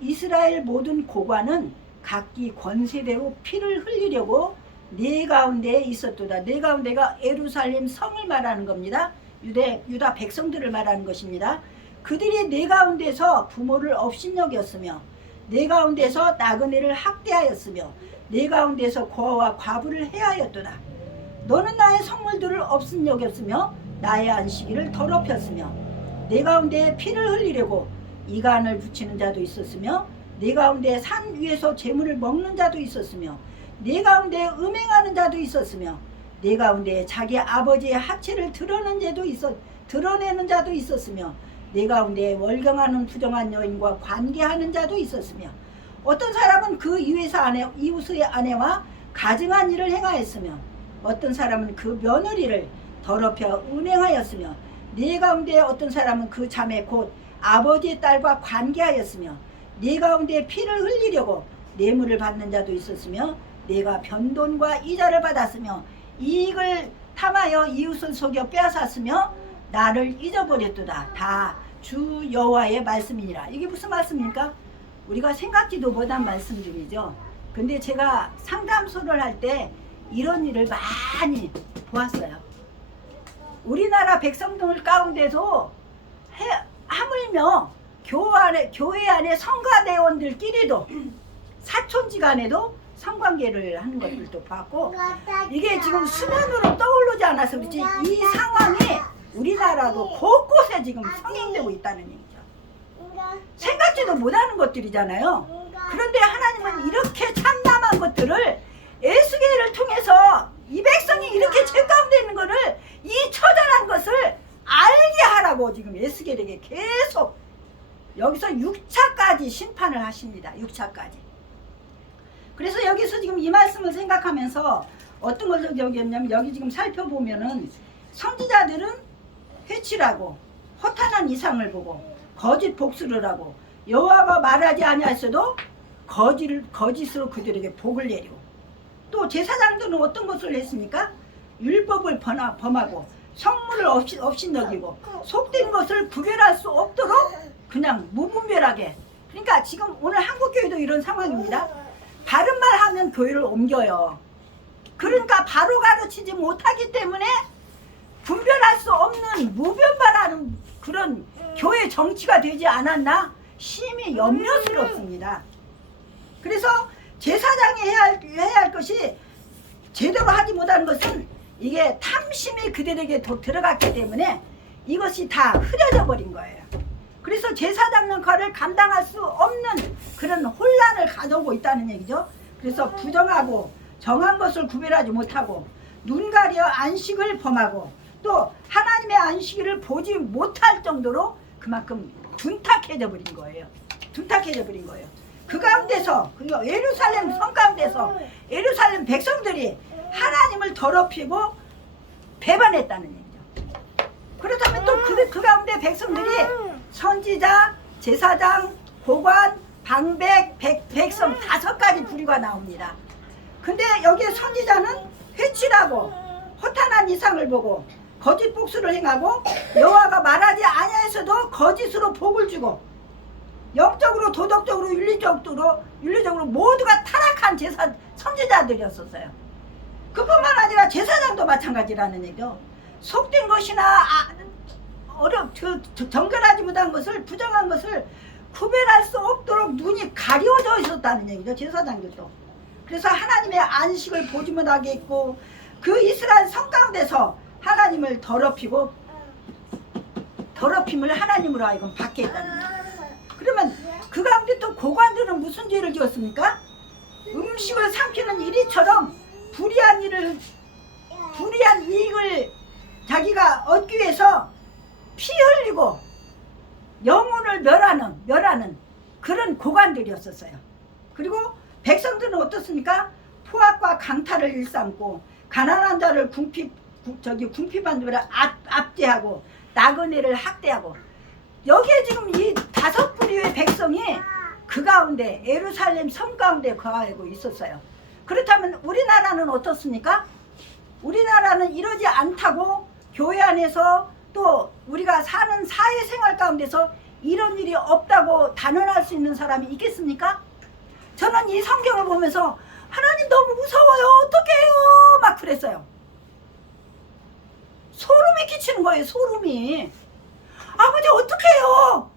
이스라엘 모든 고관은 각기 권세대로 피를 흘리려고 네 가운데에 있었도다. 네 가운데가 예루살렘 성을 말하는 겁니다. 유다 백성들을 말하는 것입니다. 그들이 네 가운데서 부모를 업신여겼으며 네 가운데서 나그네를 학대하였으며 네 가운데서 고아와 과부를 해하였도다. 너는 나의 성물들을 업신여겼으며 나의 안식일을 더럽혔으며 네 가운데에 피를 흘리려고 이간을 붙이는 자도 있었으며 네 가운데 산 위에서 재물을 먹는 자도 있었으며 네 가운데 음행하는 자도 있었으며 네 가운데 자기 아버지의 하체를 드러내는 자도 있었으며 네 가운데 월경하는 부정한 여인과 관계하는 자도 있었으며 어떤 사람은 그 이웃의 아내와 가증한 일을 행하였으며 어떤 사람은 그 며느리를 더럽혀 음행하였으며 네 가운데 어떤 사람은 그 자매 곧 아버지의 딸과 관계하였으며 네 가운데 피를 흘리려고 뇌물을 받는 자도 있었으며 내가 변돈과 이자를 받았으며 이익을 탐하여 이웃을 속여 빼앗았으며 나를 잊어버렸도다. 다 주 여호와의 말씀이니라. 이게 무슨 말씀입니까? 우리가 생각지도 못한 말씀들이죠. 근데 제가 상담소를 할 때 이런 일을 많이 보았어요. 우리나라 백성들 가운데도 하물며 교회 안에 성가대원들끼리도 사촌지간에도 성관계를 하는 것들도 봤고 이게 지금 수면으로 떠오르지 않아서 그렇지 이 상황이 우리나라도 곳곳에 지금 성행되고 있다는 얘기죠. 생각지도 못하는 것들이잖아요. 그런데 하나님은 이렇게 참담한 것들을 에스겔을 통해서 이 백성이 이렇게 죄 가운데 있는 것을 이 처절한 것을 알게 하라고 지금 에스겔에게 계속 여기서 6차까지 심판을 하십니다. 6차까지. 그래서 여기서 지금 이 말씀을 생각하면서 어떤 것을 여기였냐면 여기 지금 살펴보면은 선지자들은 회칠하고 허탄한 이상을 보고 거짓 복수를 하고 여호와가 말하지 아니하였어도 거짓으로 그들에게 복을 내리고, 또 제사장들은 어떤 것을 했습니까? 율법을 범하고 성물을 업신여기고 속된 것을 구별할 수 없도록 그냥 무분별하게. 그러니까 지금 오늘 한국교회도 이런 상황입니다. 바른 말 하면 교회를 옮겨요. 그러니까 바로 가르치지 못하기 때문에 분별할 수 없는 무변발하는 그런 교회 정치가 되지 않았나 심히 염려스럽습니다. 그래서 제사장이 해야 할 것이 제대로 하지 못하는 것은 이게 탐심이 그들에게 들어갔기 때문에 이것이 다 흐려져 버린 거예요. 그래서 제사장 역할을 감당할 수 없는 그런 혼란을 가져오고 있다는 얘기죠. 그래서 부정하고 정한 것을 구별하지 못하고 눈 가려 안식을 범하고 또 하나님의 안식일을 보지 못할 정도로 그만큼 둔탁해져 버린 거예요. 둔탁해져 버린 거예요. 그 가운데서, 그리고 예루살렘 성 가운데서 예루살렘 백성들이 하나님을 더럽히고 배반했다는 얘기죠. 그렇다면 또 그 가운데 백성들이 선지자, 제사장, 고관, 방백, 백성 5가지 부류가 나옵니다. 근데 여기에 선지자는 회칠하고 허탄한 이상을 보고 거짓 복수를 행하고 여호와가 말하지 아니하여서도 거짓으로 복을 주고 영적으로 도덕적으로 윤리적으로 모두가 타락한 선지자들이었었어요. 그뿐만 아니라 제사장도 마찬가지라는 얘기죠. 속된 것이나 정결하지 못한 것을, 부정한 것을 구별할 수 없도록 눈이 가려져 있었다는 얘기죠. 제사장들도. 그래서 하나님의 안식을 보지 못하게 했고 그 이스라엘 성 가운데서 하나님을 더럽힘을 하나님으로 하여금 받게 했다는 거예요. 그러면 그 가운데 또 고관들은 무슨 죄를 지었습니까? 음식을 삼키는 이리처럼 불의한 이익을 자기가 얻기 위해서 피 흘리고 영혼을 멸하는 그런 고관들이었었어요. 그리고 백성들은 어떻습니까? 포악과 강탈을 일삼고 가난한 자를 궁핍한 자를 압제하고 나그네를 학대하고, 여기에 지금 이 5부류의 백성이 그 가운데 예루살렘 성 가운데 거하고 있었어요. 그렇다면 우리나라는 어떻습니까? 우리나라는 이러지 않다고 교회 안에서 또 우리가 사는 사회생활 가운데서 이런 일이 없다고 단언할 수 있는 사람이 있겠습니까? 저는 이 성경을 보면서 하나님 너무 무서워요. 어떻게 해요? 막 그랬어요. 소름이 끼치는 거예요. 소름이. 아버지 어떻게 해요?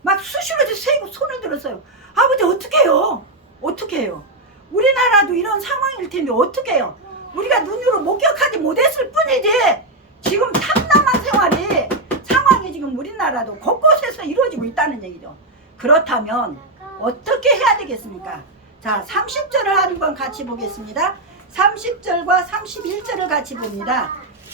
막 수시로 손을 들었어요. 아버지 어떻게 해요? 어떻게 해요? 우리나라도 이런 상황일 텐데 어떻게 해요? 우리가 눈으로 목격하지 못했을 뿐이지 지금 탐나만 상황이 지금 우리나라도 곳곳에서 이루어지고 있다는 얘기죠. 그렇다면 어떻게 해야 되겠습니까? 자, 30절을 한번 같이 보겠습니다. 30절과 31절을 같이 봅니다.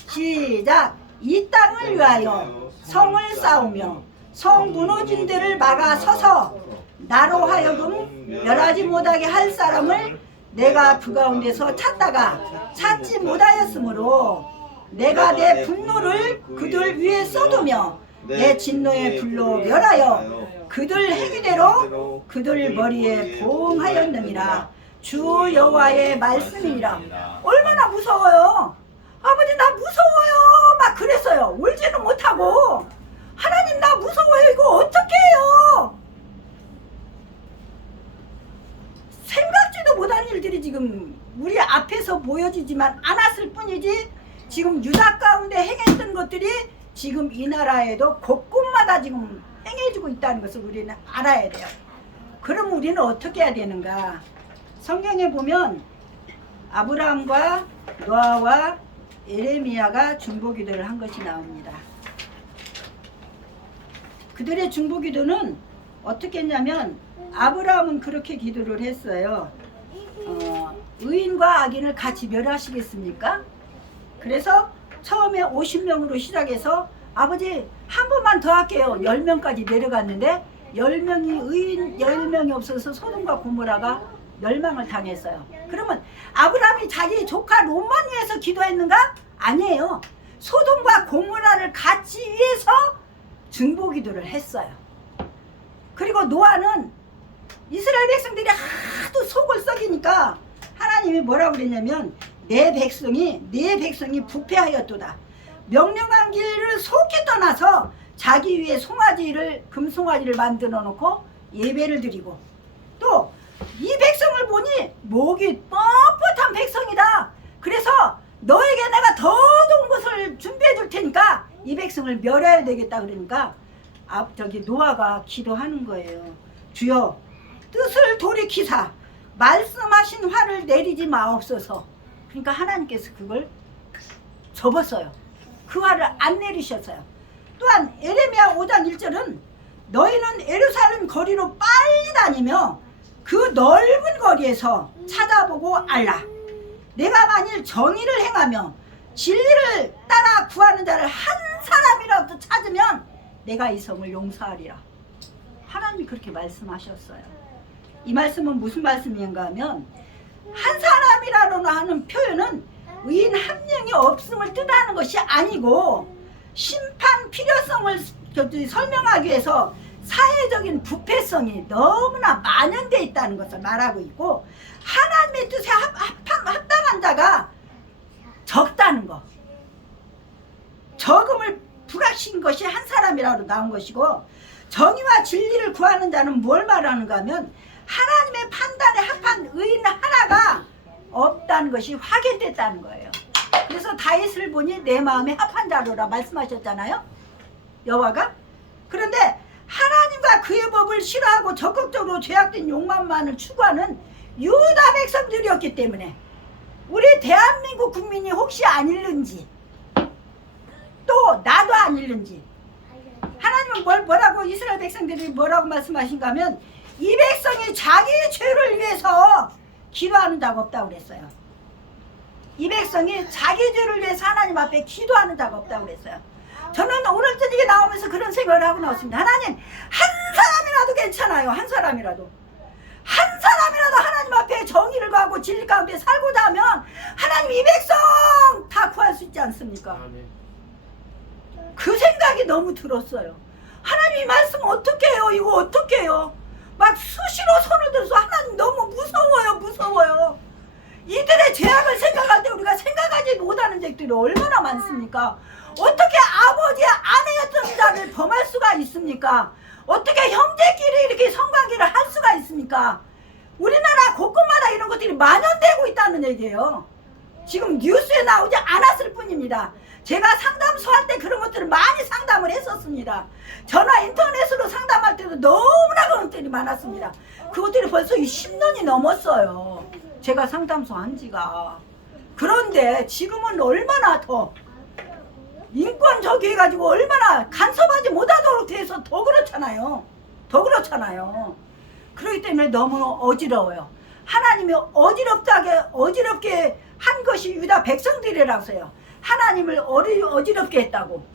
시작. 이 땅을 위하여 성을 쌓으며 성 무너진 데를 막아 서서 나로 하여금 멸하지 못하게 할 사람을 내가 그 가운데서 찾다가 찾지 못하였으므로 내가 내 분노를 그들 위에 쏟으며 내 진노의 불로 멸하여 그들 행위대로 그들 머리에 보응하였느니라. 주 여호와의 말씀이라. 얼마나 무서워요. 아버지 나 무서워요 막 그랬어요. 울지는 못하고 하나님 나 무서워요. 이거 어떻게 해요? 생각지도 못한 일들이 지금 우리 앞에서 보여지지만 않았을 뿐이지 지금 유다 가운데 행했던 것들이 지금 이 나라에도 곳곳마다 지금 행해지고 있다는 것을 우리는 알아야 돼요. 그럼 우리는 어떻게 해야 되는가? 성경에 보면 아브라함과 노아와 에레미야가 중보기도를 한 것이 나옵니다. 그들의 중보기도는 어떻게 했냐면 아브라함은 그렇게 기도를 했어요. 의인과 악인을 같이 멸하시겠습니까? 그래서 처음에 50명으로 시작해서 아버지 한 번만 더 할게요. 10명까지 내려갔는데 10명이 의인 10명이 없어서 소돔과 고모라가 멸망을 당했어요. 그러면 아브라함이 자기 조카 롯만 위해서 기도했는가? 아니에요. 소돔과 고모라를 같이 위해서 중보기도를 했어요. 그리고 노아는 이스라엘 백성들이 하도 속을 썩이니까 하나님이 뭐라고 그랬냐면 내 백성이 부패하였도다. 명령한 길을 속히 떠나서 자기 위에 금송아지를 만들어 놓고 예배를 드리고, 또 이 백성을 보니 목이 뻣뻣한 백성이다. 그래서 너에게 내가 더 좋은 것을 준비해 줄 테니까 이 백성을 멸해야 되겠다. 그러니까 노아가 기도하는 거예요. 주여 뜻을 돌이키사 말씀하신 화를 내리지 마옵소서. 그러니까 하나님께서 그걸 접었어요. 그 화를 안 내리셨어요. 또한 에레미야 5장 1절은 너희는 예루살렘 거리로 빨리 다니며 그 넓은 거리에서 찾아보고 알라. 내가 만일 정의를 행하며 진리를 따라 구하는 자를 한 사람이라도 찾으면 내가 이 성을 용서하리라. 하나님이 그렇게 말씀하셨어요. 이 말씀은 무슨 말씀인가 하면 한 사람이라고 하는 표현은 의인 한 명이 없음을 뜻하는 것이 아니고 심판 필요성을 설명하기 위해서 사회적인 부패성이 너무나 만연되어 있다는 것을 말하고 있고, 하나님의 뜻에 합당한 자가 적다는 것, 적음을 불합시킨 것이 한 사람이라고 나온 것이고, 정의와 진리를 구하는 자는 뭘 말하는가 하면 하나님의 판단에 합한 의인 하나가 없다는 것이 확인됐다는 거예요. 그래서 다윗을 보니 내 마음에 합한 자로라 말씀하셨잖아요, 여호와가. 그런데 하나님과 그의 법을 싫어하고 적극적으로 죄악된 욕망만을 추구하는 유다 백성들이었기 때문에 우리 대한민국 국민이 혹시 안 잃는지, 또 나도 안 잃는지, 하나님은 뭐라고 이스라엘 백성들이 뭐라고 말씀하신가 하면 이 백성이 자기 죄를 위해서 기도하는 자가 없다고 그랬어요. 이 백성이 자기 죄를 위해서 하나님 앞에 기도하는 자가 없다고 그랬어요. 저는 오늘 저녁에 나오면서 그런 생각을 하고 나왔습니다. 하나님, 한 사람이라도 괜찮아요. 한 사람이라도 하나님 앞에 정의를 구하고 진리 가운데 살고자 하면 하나님 이 백성 다 구할 수 있지 않습니까? 그 생각이 너무 들었어요. 하나님 이 말씀 어떻게 해요? 이거 어떻게 해요? 막 수시로 손을 들어서 하나님 너무 무서워요. 이들의 죄악을 생각할 때 우리가 생각하지 못하는 적들이 얼마나 많습니까? 어떻게 아버지의 아내였던 자를 범할 수가 있습니까? 어떻게 형제끼리 이렇게 성관계를 할 수가 있습니까? 우리나라 곳곳마다 이런 것들이 만연되고 있다는 얘기예요. 지금 뉴스에 나오지 않았을 뿐입니다. 제가 상담소 할 때 그런 것들을 많이 상담을 했었습니다. 전화 인터넷으로 상담할 때도 너무나 그런 것들이 많았습니다. 그것들이 벌써 10년이 넘었어요. 제가 상담소 한 지가. 그런데 지금은 얼마나 더 인권적이 해가지고 얼마나 간섭하지 못하도록 돼서 더 그렇잖아요. 그렇기 때문에 너무 어지러워요. 하나님이 어지럽게 한 것이 유다 백성들이라서요. 하나님을 어지럽게 했다고.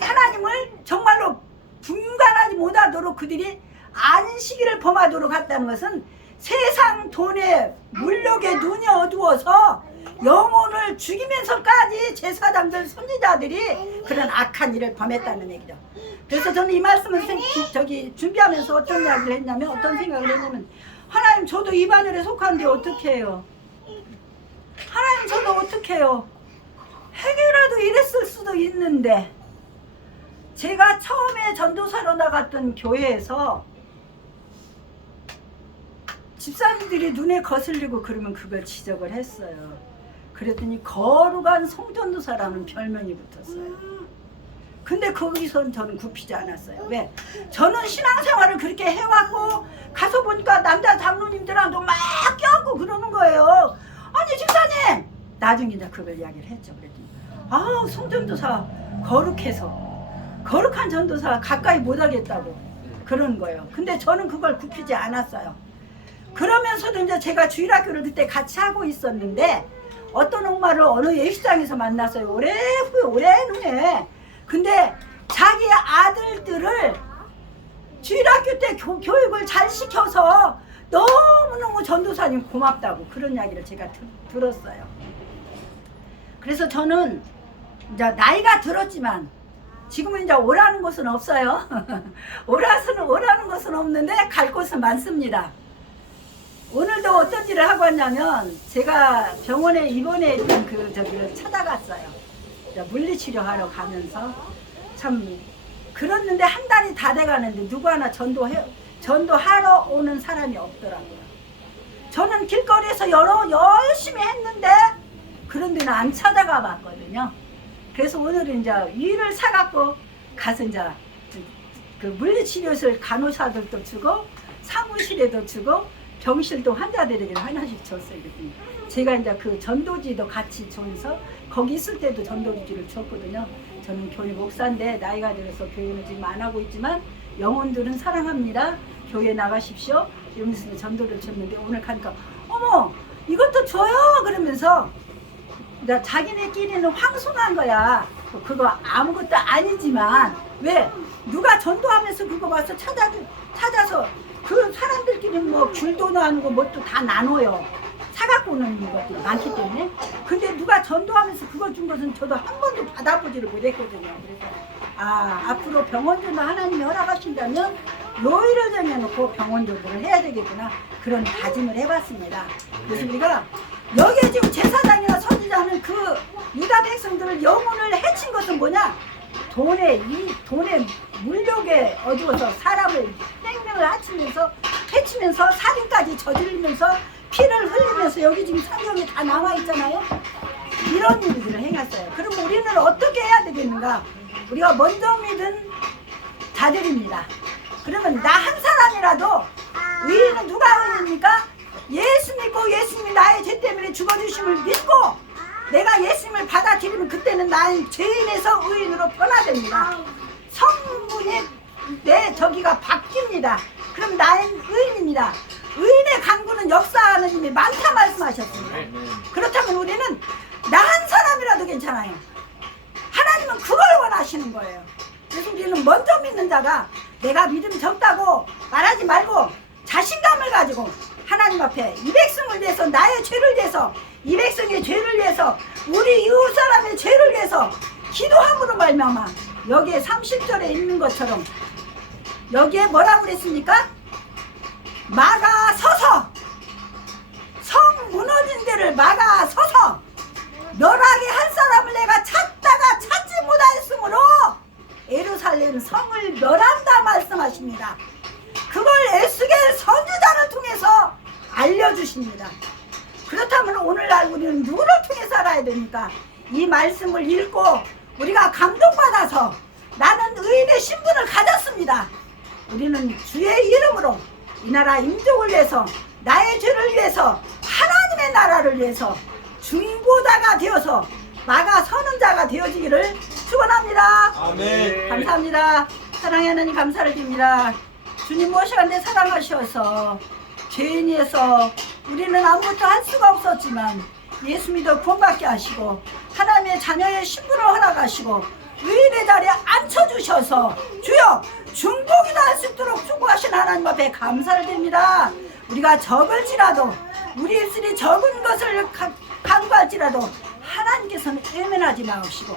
하나님을 정말로 분간하지 못하도록 그들이 안식일을 범하도록 했다는 것은 세상 돈에 물욕에 눈이 어두워서 영혼을 죽이면서까지 제사장들 선지자들이 그런 악한 일을 범했다는 얘기죠. 그래서 저는 이 말씀을 준비하면서 어떤 이야기를 했냐면, 어떤 생각을 했냐면, 하나님 저도 이 반열에 속하는데 어떻게 해요? 하나님 저도 어떻게 해요? 해결라도 이랬을 수도 있는데, 제가 처음에 전도사로 나갔던 교회에서 집사님들이 눈에 거슬리고 그러면 그걸 지적을 했어요. 그랬더니 거룩한 송전도사라는 별명이 붙었어요. 근데 거기서 저는 굽히지 않았어요. 왜? 저는 신앙생활을 그렇게 해왔고 가서 보니까 남자 장로님들하고 막 껴안고 그러는 거예요. 아니 집사님! 나중에 이제 그걸 이야기를 했죠. 그랬더니 아 송전도사 거룩한 전도사 가까이 못하겠다고 그러는 거예요. 근데 저는 그걸 굽히지 않았어요. 그러면서도 이제 제가 주일학교를 그때 같이 하고 있었는데 어떤 엄마를 어느 예식장에서 만났어요. 오랜 후에. 근데 자기 아들들을 주일학교 때 교육을 잘 시켜서 너무너무 전도사님 고맙다고 그런 이야기를 제가 들었어요. 그래서 저는 이제 나이가 들었지만 지금은 이제 오라는 곳은 없어요. 오라는 곳은 없는데 갈 곳은 많습니다. 오늘도 어떤 일을 하고 왔냐면 제가 병원에 입원해 있던 그 저기를 찾아갔어요. 물리치료하러 가면서 참 그랬는데 한 달이 다 돼가는데 누구 하나 전도하러 오는 사람이 없더라고요. 저는 길거리에서 열심히 했는데 그런 데는 안 찾아가 봤거든요. 그래서 오늘은 이제 위를 사갖고 가서 이제 그 물리치료실 간호사들도 주고 사무실에도 주고 병실도 환자들에게 하나씩 줬어요. 제가 이제 그 전도지도 같이 줘서 거기 있을 때도 전도지를 줬거든요. 저는 교회 목사인데 나이가 들어서 교회는 지금 안 하고 있지만 영혼들은 사랑합니다. 교회 나가십시오. 이러면서 전도를 줬는데 오늘 가니까 어머 이것도 줘요 그러면서 자기네끼리는 황송한 거야. 그거 아무것도 아니지만 왜 누가 전도하면서 그거 와서 찾아서 그 사람들끼리 뭐 귤도 나누고 뭣도 다 나눠요. 사갖고 오는 것들이 많기 때문에. 근데 누가 전도하면서 그거 준 것은 저도 한 번도 받아보지를 못했거든요. 그래서 앞으로 병원 전도 하나님이 허락하신다면 노일을 정해놓고 병원 전도를 해야 되겠구나 그런 다짐을 해봤습니다. 그래서 우리가 여기에 지금 제사장이나 선지자는 그 유다 백성들을 영혼을 해친 것은 뭐냐? 돈에 물욕에 어두워서 사람을 생명을 해치면서 살인까지 저지르면서 피를 흘리면서 여기 지금 성경에 다 나와 있잖아요. 이런 일들을 행했어요. 그럼 우리는 어떻게 해야 되겠는가? 우리가 먼저 믿은 자들입니다. 그러면 나 한 사람이라도 의인은 누가 의인입니까? 예수 믿고 예수님이 나의 죄 때문에 죽어주심을 믿고 내가 예수님을 받아들이면 그때는 나는 죄인에서 의인으로 변화됩니다. 성분이 내 저기가 바뀝니다. 그럼 나는 의인입니다. 의인의 강구는 역사하는 힘이 많다 말씀하셨습니다. 그렇다면 우리는 나 한 사람이라도 괜찮아요. 하나님은 그걸 원하시는 거예요. 그래서 우리는 먼저 믿는 자가 내가 믿음이 적다고 말하지 말고 자신감을 가지고 하나님 앞에 이 백성을 위해서 나의 죄를 위해서 이 백성의 죄를 위해서 우리 이웃 사람의 죄를 위해서 기도함으로 말미암아 여기에 30절에 있는 것처럼 여기에 뭐라고 그랬습니까? 막아서서 성 무너진 데를 막아서서 멸하게 할 사람을 내가 찾다가 찾지 못하였으므로 예루살렘 성을 멸한다 말씀하십니다. 그걸 에스겔 선지자를 통해서 알려주십니다. 그렇다면 오늘날 우리는 누구를 통해 살아야 됩니까? 이 말씀을 읽고 우리가 감동받아서 나는 의인의 신분을 가졌습니다. 우리는 주의 이름으로 이 나라 임종을 위해서 나의 죄를 위해서 하나님의 나라를 위해서 중보자가 되어서 막아서는 자가 되어지기를 축원합니다. 아멘. 감사합니다. 사랑의 하나님 감사를 드립니다. 주님 무엇이간데 사랑하셔서 죄인이어서 우리는 아무것도 할 수가 없었지만 예수 믿어 구원받게 하시고 하나님의 자녀의 신분을 허락하시고 의인의 자리에 앉혀주셔서 주여 중복이나 할 수 있도록 축복하신 하나님 앞에 감사를 드립니다. 우리가 적을지라도 우리 입술이 적은 것을 간구할지라도 하나님께서는 애면하지 마시고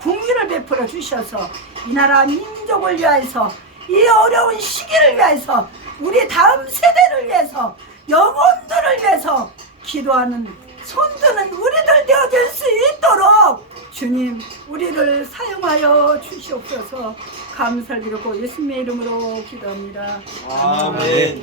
궁유를 베풀어 주셔서 이 나라 민족을 위하여서 이 어려운 시기를 위해서 우리 다음 세대를 위해서 영혼들을 위해서 기도하는 손드는 우리들 되어질 수 있도록 주님 우리를 사용하여 주시옵소서. 감사를 드리고 예수님의 이름으로 기도합니다. 아멘.